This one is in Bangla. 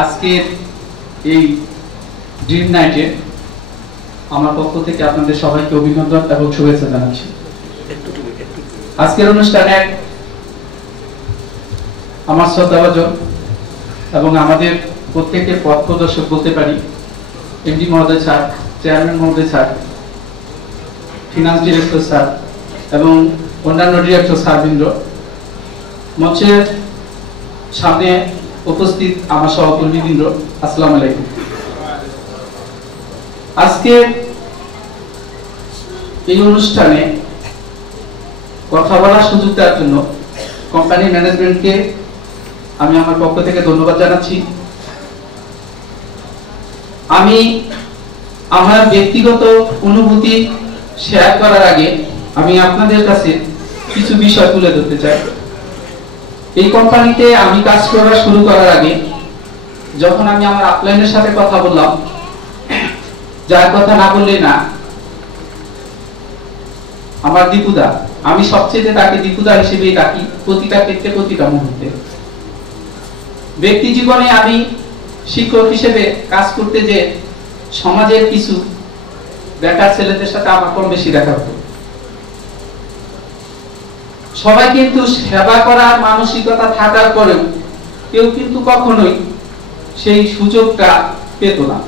আজকের এই ড্রিম নাইটে আমার পক্ষ থেকে আপনাদের সবাইকে অভিনন্দন এবং শুভেচ্ছা জানাচ্ছি। আজকের অনুষ্ঠানে আমার শ্রদ্ধাভাজন এবং আমাদের প্রত্যেকের পথ প্রদর্শক বলতে পারি এমডি মহোদয় স্যার, চেয়ারম্যান মহোদয় স্যার, ফিনান্স ডিরেক্টর স্যার এবং অন্যান্য ডিরেক্টর স্যারবৃন্দ, মঞ্চের সামনে উপস্থিত আমার সহকর্মীবৃন্দ, আসসালামু আলাইকুম। আজকে এই অনুষ্ঠানে কথা বলার সুযোগ দেওয়ার জন্য কোম্পানি ম্যানেজমেন্টকে আমি আমার পক্ষ থেকে ধন্যবাদ জানাচ্ছি। আমি আমার ব্যক্তিগত অনুভূতি শেয়ার করার আগে আমি আপনাদের কাছে কিছু বিষয় তুলে ধরতে চাই। এই কোম্পানিতে আমি কাজ করা শুরু করার আগে যখন আমি আমার আপলাইনের সাথে কথা বললাম, যার কথা না বললে না, আমার দীপুদা, আমি সবচেয়ে তাকে দীপুদা হিসেবেই ডাকি প্রতিটা ক্ষেত্রে, প্রতিটা মুহূর্তে। ব্যক্তি জীবনে আমি শিক্ষক হিসেবে কাজ করতে যে সমাজের কিছু বেকার ছেলেদের সাথে আমার কম বেশি দেখা হতো। সবাই কিন্তু সেবা করার মানসিকতা থাকার পরেও কেউ কিন্তু কখনোই সেই সুযোগটা পেত না।